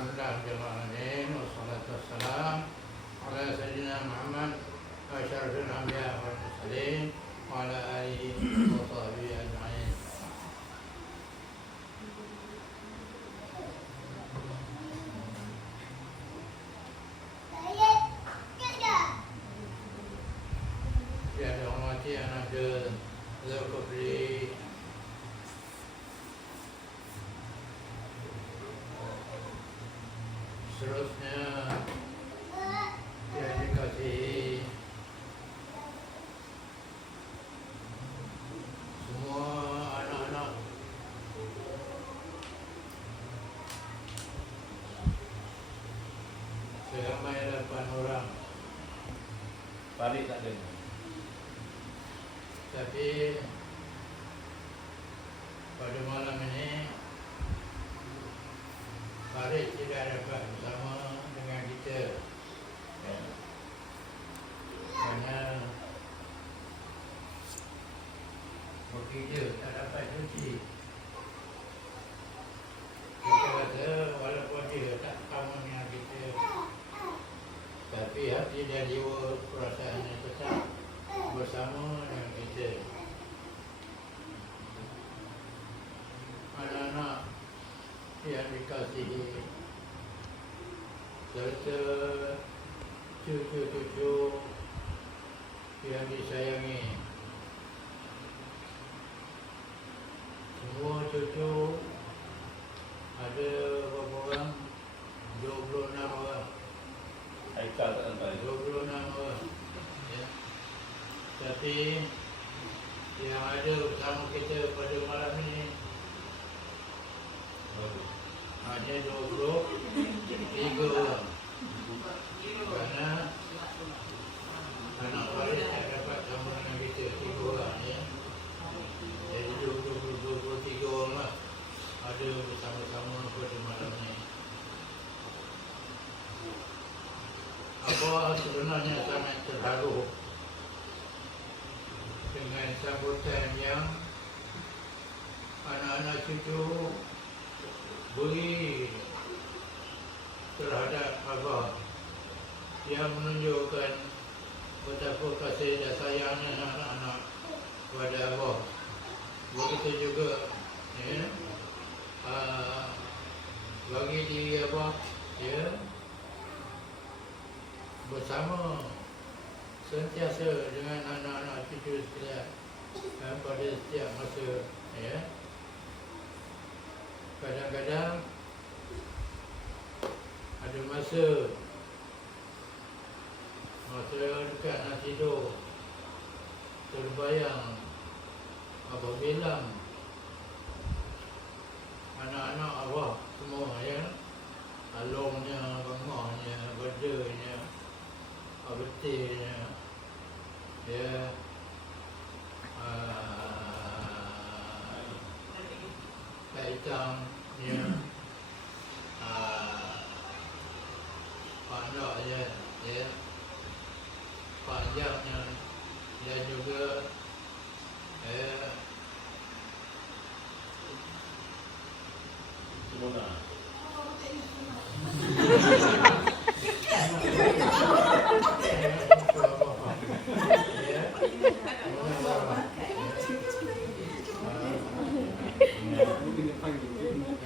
الحمد لله رب العالمين والصلاة والسلام على سيدنا محمد أشرف الأنبياء والمرسلين وعلى آله وصحبه أجمعين. يا أخواتي أنا في ذو كفري Lapan orang Tarik tak ada. Tapi Pada malam ini Farid tidak dapat bersama dengan kita ya. Kerana Bekerja tak dapat cuti Kita kata walaupun dia tak sama dengan kita Tapi hati dan jiwa perasaannya tetap bersama dengan kita Anak-anak dikasihi serta cucu-cucu yang disayangi. Semua cucu ada berapa orang? 26 orang. Haikal tak sampai. 26 orang. Ya. Tapi yang ada bersama kita pada malam ini hanya 23 orang. Kerana anak Farid tak dapat sama dengan kita, tiga orang ya. Jadi 23 orang lah ada bersama-sama pada malam ini. Apa sebenarnya sangat terharu dengan sambutan yang anak-anak cucu beri terhadap Abah yang menunjukkan betapa kasih dan sayangnya anak-anak kepada Abah. Begitu juga ya, uh, bagi diri Abah ya, bersama sentiasa dengan anak-anak cucu sekalian eh, pada setiap masa ya. Kadang-kadang ada masa masa dekat nak tidur terbayang apabila anak-anak Allah semua ya alungnya, bangahnya, bedanya, abetirnya ya ah, Kak Hitam ya ah, Pak Ndok ya ya Pak Jamnya dan juga ya Semua.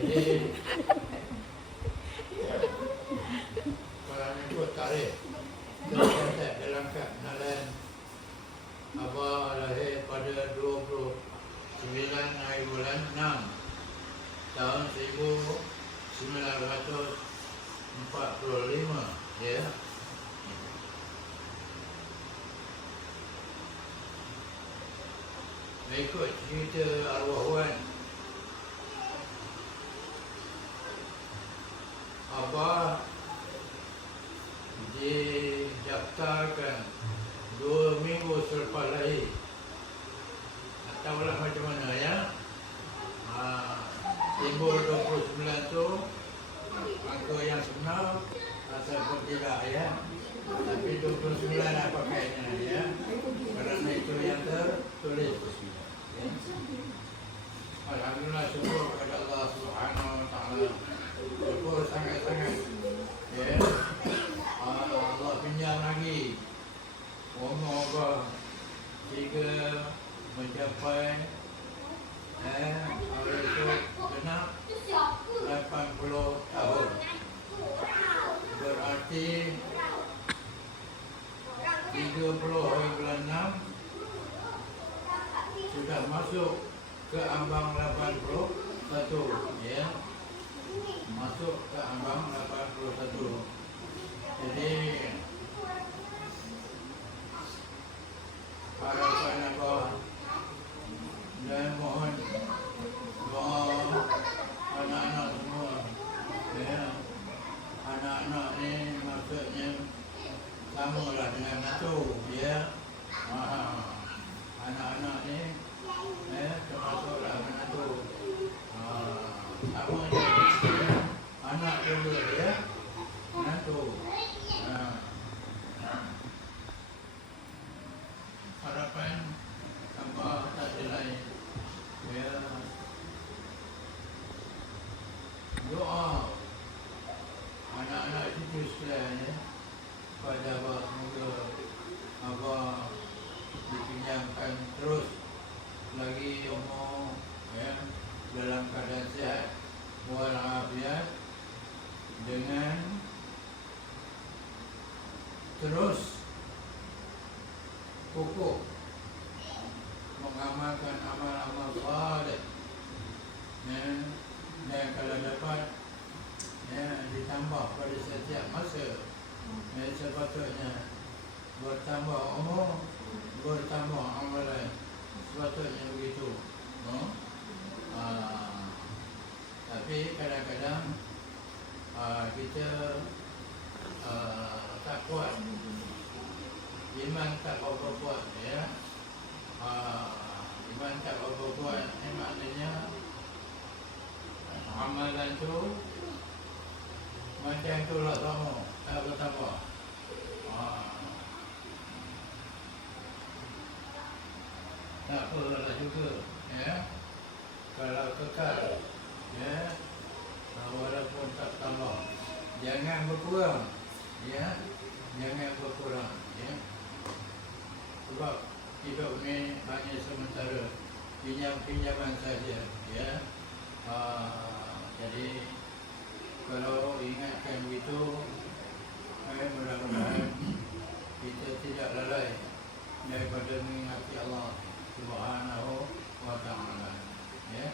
Jadi kalau ikut tarikh tercatat dalam kad nalan Abah lahir pada 29 hari bulan 6 tahun 1945 ya. Mengikut cerita arwah Wan Abah didaftarkan dua minggu selepas lahir. Tak tahulah macam mana ya. Ha, timbul 29 tu angka yang sebenar ataupun tidak ya. Tapi 29 lah pakainya ya. Kerana itu yang tertulis. Alhamdulillah syukur kepada Allah Subhanahu wa taala. Syukur sangat-sangat. Ya. Allah pinjam lagi. Moga-moga mencapai eh hari itu genap 80 tahun. Berarti 30 hari bulan 6 sudah masuk ke ambang 81 ya. Masuk ke ambang 81 jadi sama je anak juga ya menantu ha. harapan apa tak ada lain ya doa anak-anak cucu sekalian ya pada abah semoga abah dipinjamkan terus lagi umur ya dalam keadaan sihat walafiat dengan terus kukuh mengamalkan amal-amal saleh. Ya, dan kalau dapat ya, ditambah pada setiap masa. Ya, sepatutnya bertambah umur bertambah amalan. Sepatutnya begitu. No? Ah, tapi kadang-kadang ah, kita ah, tak kuat. Iman tak berapa kuat ya. Ah, iman tak berapa kuat ni maknanya amalan tu macam tu lah sama tak bertambah. Ah. tak apalah juga ya kalau kekal ya walaupun tak tambah. Jangan berkurang ya. Jangan berkurang ya. Sebab hidup ni hanya sementara pinjam-pinjaman saja ya. Ah, jadi kalau ingatkan begitu eh, mudah-mudahan kita tidak lalai daripada mengingati Allah Subhanahu wa taala ya.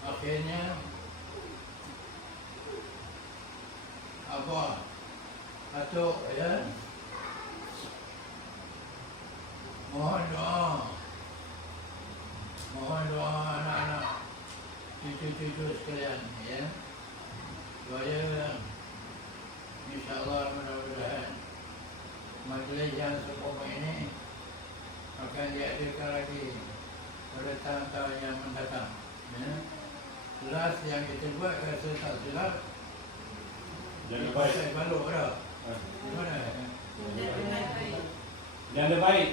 Akhirnya apa? Atuk ya? Mohon doa. Mohon doa anak-anak cucu-cucu sekalian ya? Supaya insyaallah mudah-mudahan yang seumpama ini akan diadakan lagi pada tahun-tahun yang mendatang ya Last yang kita buat rasa tak silap Jaga baik. Balok dah Ha. Di mana? Janda baik.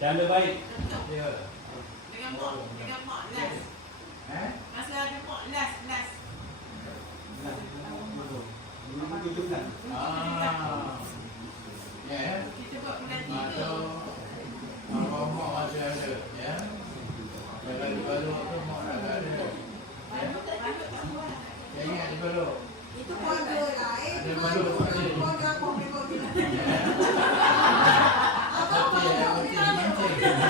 Janda baik. Ya Dengan mak, dengan mak last. Eh? Masa ada mak last, last. Ah. Ya Kita buat penanti Atau tu. Abang mak masih ada Ya. Kalau di balok tu mak dah tak ada. Balut tak buat. Saya ingat di balok Itu lain, Ada keluarga baru buat dia. keluarga aku memang bila. Ya Apa Seperti apa yang aku mesti bila. dimancing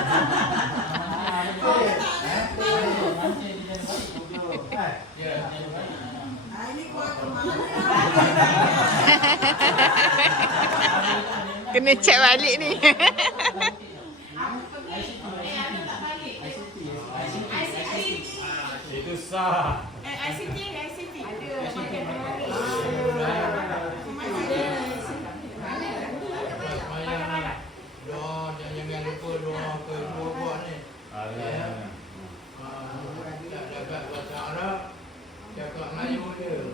Eh? Ya Ah ini keluarga mana? Kena cek balik ni. Eh. ICT. Eh, ICT, Ya Ah,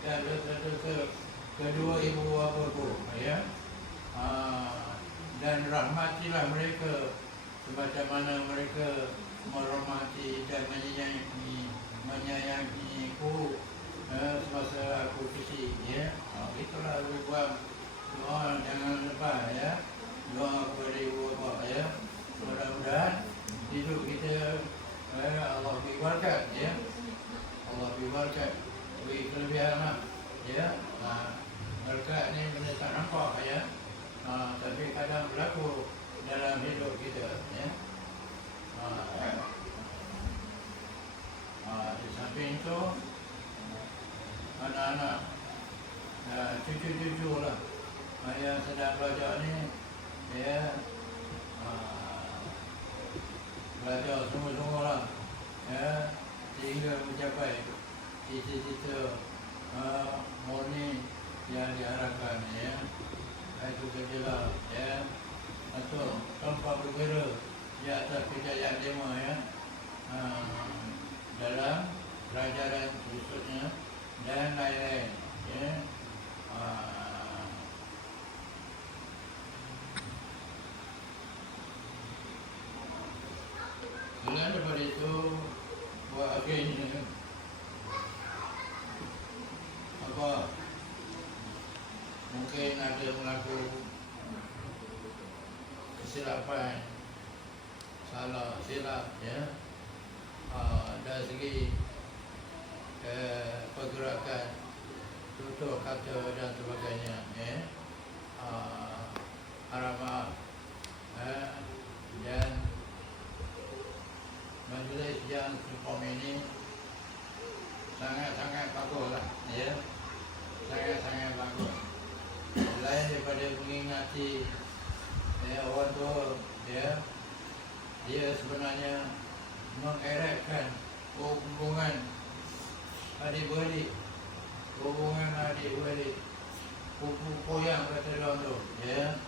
dan dosa-dosa kedua ibu bapaku ya. Ah, dan rahmatilah mereka sebagaimana mana mereka merahmati dan menyayangi menyayangiku eh, semasa aku kecil ya. Ah, itulah kurang doa jangan lupa ya doa kepada ibu bapa ya mudah-mudahan hidup kita eh, Allah beri berkat ya Allah beri berkat beri kelebihan lah ya nah, berkat ni benda tak nampak ya ha, tapi kadang berlaku dalam hidup kita ya ha, ha, di samping itu anak-anak. Uh, cucu-cucu lah. Yang sedang belajar ni ya uh, belajar semua-semua lah. Ya sehingga mencapai cita-cita uh, murni yang diharapkan ya. Itu sajalah ya. Atau tanpa bergerak di atas kejayaan demo ya. Uh, dalam pelajaran khususnya dan lain-lain ya. Selain daripada itu buat akhirnya apa? Mungkin ada mengaku kesilapan. Salah silap ya. Uh, dari segi eh, pergerakan tutur kata dan sebagainya ya uh, harap maaf eh, dan majlis yang sempurna ini sangat-sangat bagus lah ya. Sangat-sangat bagus. Lain daripada mengingati ya, orang tua ya, dia sebenarnya mengeratkan hubungan adik-beradik hubungan adik-beradik pupu koyang kata dia tu ya